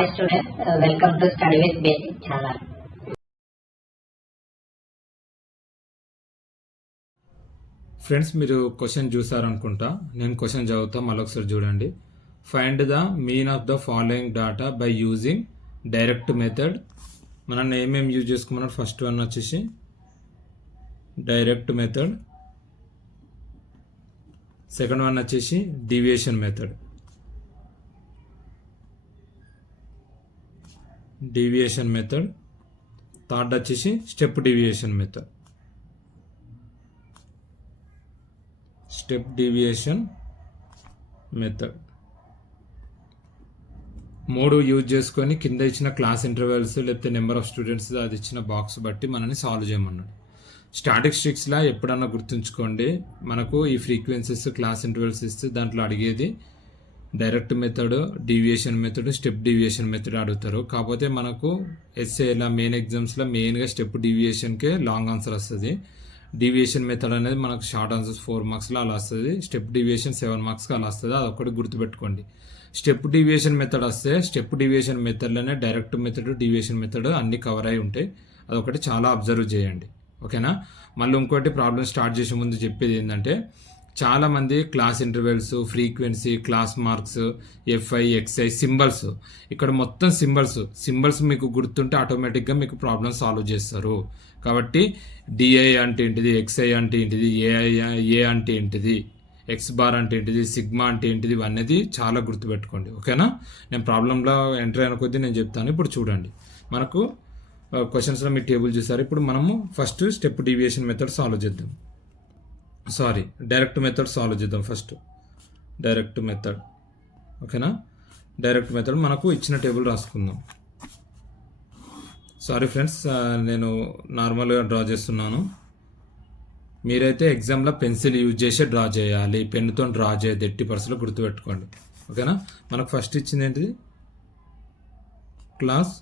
Hi students, welcome to Study with Basic channel. Friends, మీరు question చూసారనుకుంటా. నేను question చదువుతా, మళ్ళీ ఒకసారి చూడండి. Find the mean of the following data by using direct method. మనం ఏమేమి యూజ్ చేసుకున్నాం? ఫస్ట్ వన్ వచ్చేసి డైరెక్ట్ మెథడ్, సెకండ్ వన్ వచ్చేసి డీవియేషన్ మెథడ్, థర్డ్ వచ్చేసి స్టెప్ డీవియేషన్ మెథడ్. మూడు యూజ్ చేసుకొని కింద ఇచ్చిన క్లాస్ ఇంటర్వెల్స్ లేకపోతే నెంబర్ ఆఫ్ స్టూడెంట్స్ అది ఇచ్చిన బాక్స్ బట్టి మనని సాల్వ్ చేయమన్నాడు. స్టాటిస్టిక్స్లా ఎప్పుడన్నా గుర్తుంచుకోండి, మనకు ఈ ఫ్రీక్వెన్సీస్ క్లాస్ ఇంటర్వెల్స్ ఇస్తే దాంట్లో అడిగేది direct method, deviation method, step deviation method అడుగుతారు. కాకపోతే మనకు ఎస్ఏలా మెయిన్ ఎగ్జామ్స్లో మెయిన్గా స్టెప్ డీవియేషన్కే లాంగ్ ఆన్సర్ వస్తుంది. డీవియేషన్ మెథడ్ అనేది మనకు షార్ట్ ఆన్సర్స్ 4 మార్క్స్లో అలా వస్తుంది. స్టెప్ డీవియేషన్ 7 మార్క్స్కి అలా వస్తుంది. అదొకటి గుర్తుపెట్టుకోండి. స్టెప్ డీవియేషన్ మెథడ్ వస్తే స్టెప్ డీవియేషన్ మెథడ్లోనే డైరెక్ట్ మెథడ్, డీవియేషన్ మెథడ్ అన్నీ కవర్ అయి ఉంటాయి. అదొకటి చాలా అబ్జర్వ్ చేయండి, ఓకేనా? మళ్ళీ ఇంకోటి ప్రాబ్లం స్టార్ట్ చేసే ముందు చెప్పేది ఏంటంటే, చాలామంది class intervals, frequency, class marks, f i, x i, symbols, ఇక్కడ మొత్తం సింబల్స్ మీకు గుర్తుంటే ఆటోమేటిక్గా మీకు ప్రాబ్లమ్ సాల్వ్ చేస్తారు. కాబట్టి డిఐ అంటే ఏంటిది, ఎక్స్ఐ అంటే ఏంటిది, ఏ అంటే ఏంటిది, ఎక్స్ బార్ అంటే ఏంటిది, సిగ్మా అంటే ఏంటిది, ఇవన్నీ చాలా గుర్తుపెట్టుకోండి, ఓకేనా? నేను ప్రాబ్లంలో ఎంటర్ అయిన కొద్దీ నేను చెప్తాను. ఇప్పుడు చూడండి, మనకు క్వశ్చన్స్లో మీ టేబుల్ చూసారు. ఇప్పుడు మనము first step deviation method solve చేద్దాం. డైరెక్ట్ మెథడ్ సాల్వ్ చేద్దాం. ఫస్ట్ డైరెక్ట్ మెథడ్, ఓకేనా? డైరెక్ట్ మెథడ్ మనకు ఇచ్చిన టేబుల్ రాసుకుందాం. సారీ ఫ్రెండ్స్, నేను నార్మల్గా డ్రా చేస్తున్నాను. మీరైతే ఎగ్జామ్లో పెన్సిల్ యూజ్ చేసి డ్రా చేయాలి, పెన్నుతో డ్రా చేయదు. 80% గుర్తుపెట్టుకోండి, ఓకేనా? మనకు ఫస్ట్ ఇచ్చింది ఏంటిది? క్లాస్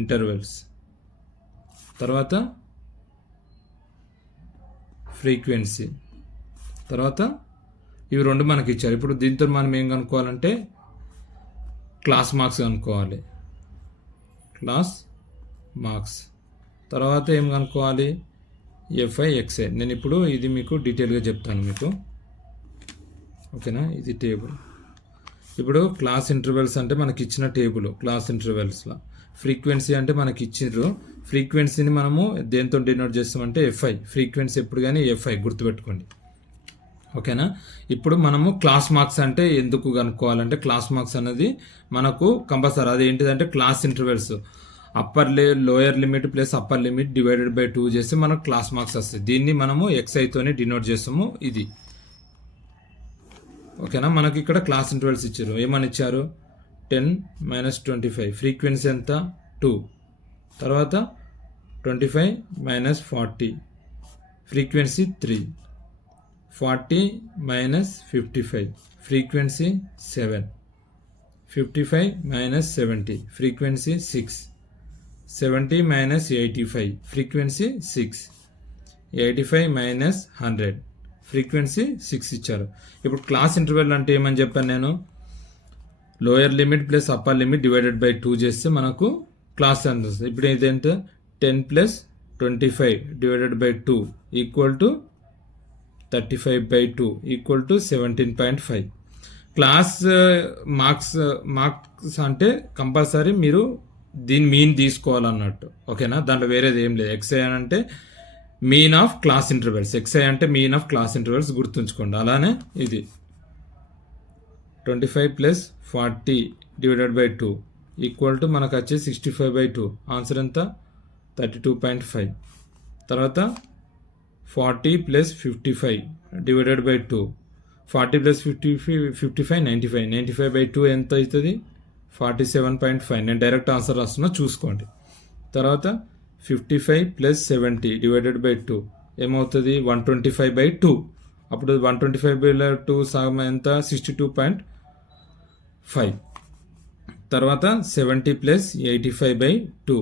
ఇంటర్వెల్స్, తర్వాత ఫ్రీక్వెన్సీ, తర్వాత ఇవి రెండు మనకి ఇచ్చారు. ఇప్పుడు దీంతో మనం ఏం కనుక్కోవాలంటే క్లాస్ మార్క్స్ కనుక్కోవాలి. క్లాస్ మార్క్స్ తర్వాత ఏం కనుక్కోవాలి? F i, x i. నేను ఇప్పుడు ఇది మీకు డీటెయిల్గా చెప్తాను మీకు, ఓకేనా? ఇది టేబుల్. ఇప్పుడు క్లాస్ ఇంటర్వెల్స్ అంటే మనకి ఇచ్చిన టేబుల్. క్లాస్ ఇంటర్వెల్స్లో ఫ్రీక్వెన్సీ అంటే మనకి ఇచ్చిర్రు. ఫ్రీక్వెన్సీని మనము దేంతో డినోట్ చేస్తామంటే ఎఫ్ఐ. ఫ్రీక్వెన్సీ ఎప్పుడు కానీ ఎఫ్ఐ గుర్తుపెట్టుకోండి, ఓకేనా? ఇప్పుడు మనము క్లాస్ మార్క్స్ అంటే ఎందుకు కనుక్కోవాలంటే, క్లాస్ మార్క్స్ అనేది మనకు కంపల్సరీ. అది ఏంటిదంటే class intervals lower limit plus upper limit divided by 2 చేస్తే మనకు క్లాస్ మార్క్స్ వస్తాయి. దీన్ని మనము ఎక్స్ఐతోనే డినోట్ చేస్తాము. ఇది ఓకేనా? మనకి ఇక్కడ క్లాస్ ఇంటర్వెల్స్ ఇచ్చారు. ఏమని ఇచ్చారు? 10 - 25. ఫ్రీక్వెన్సీ ఎంత? 2. తర్వాత 25 - 40. Frequency 3. 40 - 55. Frequency 7. 55 - 70. Frequency 6. 70 - 85. Frequency 6. 85 - 100. Frequency 6 ఇచ్చారు. ఇప్పుడు క్లాస్ ఇంటర్వెల్ అంటే ఏమని చెప్పాను నేను? Lower limit plus upper limit divided by 2 చేస్తే మనకు క్లాస్ ఎంత వస్తుంది. ఇప్పుడు ఇదేంటే 10 + 25 divided by 2 equal to 35/2 equal to 17.5. Class marks అంటే కంపల్సరీ మీరు దీని మీన్ తీసుకోవాలన్నట్టు, ఓకేనా? దాంట్లో వేరేది ఏం లేదు. ఎక్స్ఐ అంటే mean of class intervals, xi అంటే మీన్ ఆఫ్ క్లాస్ ఇంటర్వెల్స్ గుర్తుంచుకోండి. అలానే ఇది 25 + 40 డివైడెడ్ బై 2 ఈక్వల్ టు మనకు వచ్చే 65/2. ఆన్సర్ ఎంత? 32.5. తర్వాత 40 + 55 డివైడెడ్ బై 2. 40 + 55 95. 95/2 ఎంత అవుతుంది? 47.5. నేను డైరెక్ట్ ఆన్సర్ రాస్తున్నా, చూసుకోండి. తర్వాత 55 + 70 డివైడెడ్ బై 2 ఏమవుతుంది? 125/2. అప్పుడు 125/2 సగం ఎంత? 62.5. తర్వాత 70 + 85/2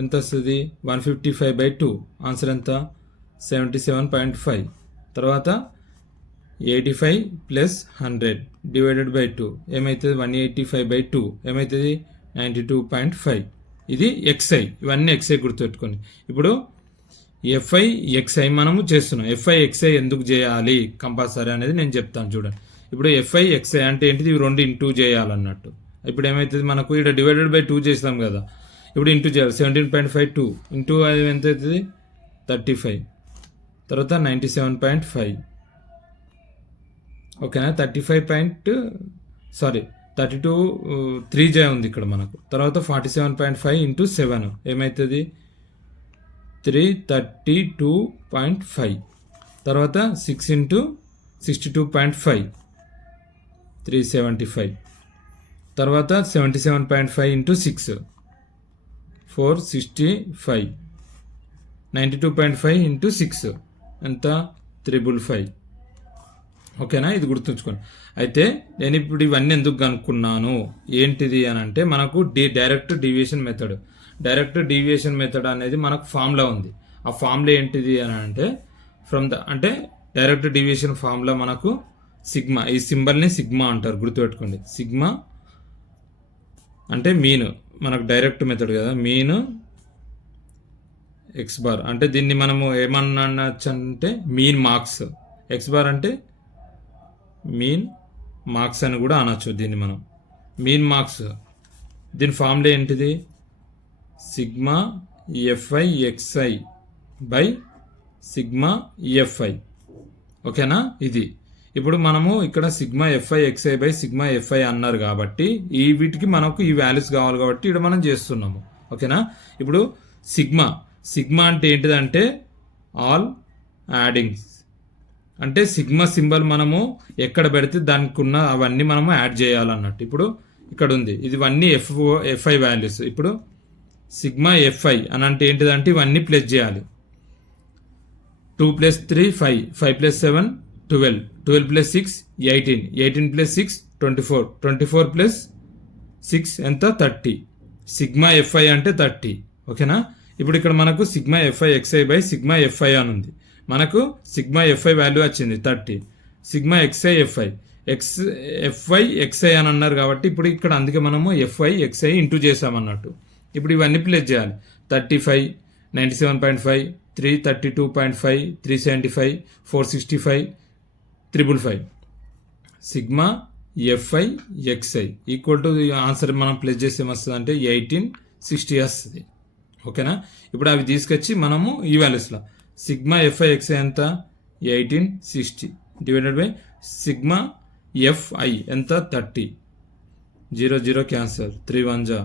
ఎంత వస్తుంది? 155/2. ఆన్సర్ ఎంత? 77.5. తర్వాత 85 ప్లస్ 100 డివైడెడ్ బై 2 ఏమవుతుంది 185/2 ఏమవుతుంది 92.5. ఇది XI, ఇవన్నీ XI గుర్తుపెట్టుకోండి. ఇప్పుడు FI XI మనము చేస్తున్నాం. FI XI ఎందుకు చేయాలి కంపల్సరీ అనేది నేను చెప్తాను చూడండి. ఇప్పుడు FI XI అంటే ఏంటిది, ఇవి రెండు ఇంటూ చేయాలన్నట్టు. ఇప్పుడు ఏమవుతుంది మనకు ఇక్కడ డివైడెడ్ బై 2 చేస్తాం కదా, ఇప్పుడు ఇంటూ చేయాలి. 17.52 ఇంటూ అది ఎంత అవుతుంది 35, తర్వాత 97.5. ఓకేనా, 32 3J ఉంది ఇక్కడ మనకు. తర్వాత 47.5 ఇంటూ 7 ఏమవుతుంది 332.5. తర్వాత 6 ఇంటూ 62.5 375. తర్వాత 77.5 ఇంటూ 6 465. 92.5 ఇంటూ 6 ఎంత 355. ఓకేనా, ఇది గుర్తుంచుకోండి. అయితే నేను ఇప్పుడు ఇవన్నీ ఎందుకు కనుక్కున్నాను ఏంటిది అని అంటే, మనకు direct deviation method. Direct deviation method అనేది మనకు ఫార్ములా ఉంది. ఆ ఫార్ములా ఏంటిది అని అంటే అంటే డైరెక్ట్ డీవియేషన్ ఫార్ములా మనకు సిగ్మా, ఈ సింబల్ని సిగ్మా అంటారు గుర్తుపెట్టుకోండి. సిగ్మా అంటే మీన్, మనకు డైరెక్ట్ మెథడ్ కదా, మీన్ ఎక్స్ బార్. అంటే దీన్ని మనము ఏమన్నా అనొచ్చు అంటే మీన్ మార్క్స్. ఎక్స్ బార్ అంటే మీన్ మార్క్స్ అని కూడా అనొచ్చు దీన్ని మనం. మీన్ మార్క్స్ దీని ఫార్ములా ఏంటిది, sigma FI XI by sigma FI. ఓకేనా, ఇది ఇప్పుడు మనము ఇక్కడ sigma FI XI by sigma FI అన్నారు కాబట్టి ఈ వీటికి మనకు ఈ వాల్యూస్ కావాలి కాబట్టి ఇక్కడ మనం చేస్తున్నాము. ఓకేనా, ఇప్పుడు సిగ్మా అంటే ఏంటిదంటే ఆల్ యాడింగ్స్. అంటే సిగ్మా సింబల్ మనము ఎక్కడ పెడితే దానికి ఉన్న అవన్నీ మనము యాడ్ చేయాలన్నట్టు. ఇప్పుడు ఇక్కడ ఉంది, ఇది ఇవన్నీ FI వాల్యూస్. ఇప్పుడు సిగ్మా FI అని అంటే ఏంటిదంటే ఇవన్నీ ప్లస్ చేయాలి. 2 + 3 5, 5 + 7 12, 12 + 6 18, 18 + 6 24, 24 + 6 ఎంత 30. సిగ్మా FI అంటే 30. ఓకేనా, ఇప్పుడు ఇక్కడ మనకు sigma FI XI by sigma FI అని ఉంది. మనకు సిగ్మా FI వాల్యూ వచ్చింది 30. సిగ్మా XI FI XI అని అన్నారు కాబట్టి ఇప్పుడు ఇక్కడ అందుకే మనము FI XI ఇంటూ చేసామన్నట్టు. ఇప్పుడు ఇవన్నీ ప్లేస్ చేయాలి. 35, 97.5, 332.5, 375, 465, 555. Sigma FI XI equal to answer మనం ప్లేస్ చేస్తే ఏమొస్తుంది అంటే 1860 వస్తుంది. ఓకేనా, ఇప్పుడు అవి తీసుకొచ్చి మనము ఈ వాల్యూస్లో సిగ్మా FI XI ఎంత 1860 డివైడెడ్ బై సిగ్మా FI ఎంత 30. 0 0 క్యాన్సల్, 3 1 జా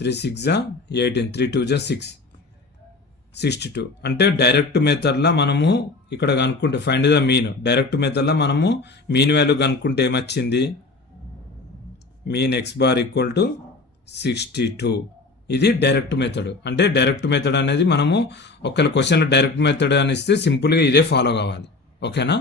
3 6 జా 18, 3 2 జా 6 62. అంటే డైరెక్ట్ మెథడ్లో మనము ఇక్కడ కనుక్కుంటే ఫైండ్ ద మీన్. డైరెక్ట్ మెథడ్లో మనము మీన్ వాల్యూ కనుక్కుంటే ఏమొచ్చింది, mean X bar equal to 62. ఇది డైరెక్ట్ మెథడ్. అంటే డైరెక్ట్ మెథడ్ అనేది మనము ఒకవేళ క్వశ్చన్లో డైరెక్ట్ మెథడ్ అని ఇస్తే సింపుల్గా ఇదే ఫాలో కావాలి. ఓకేనా.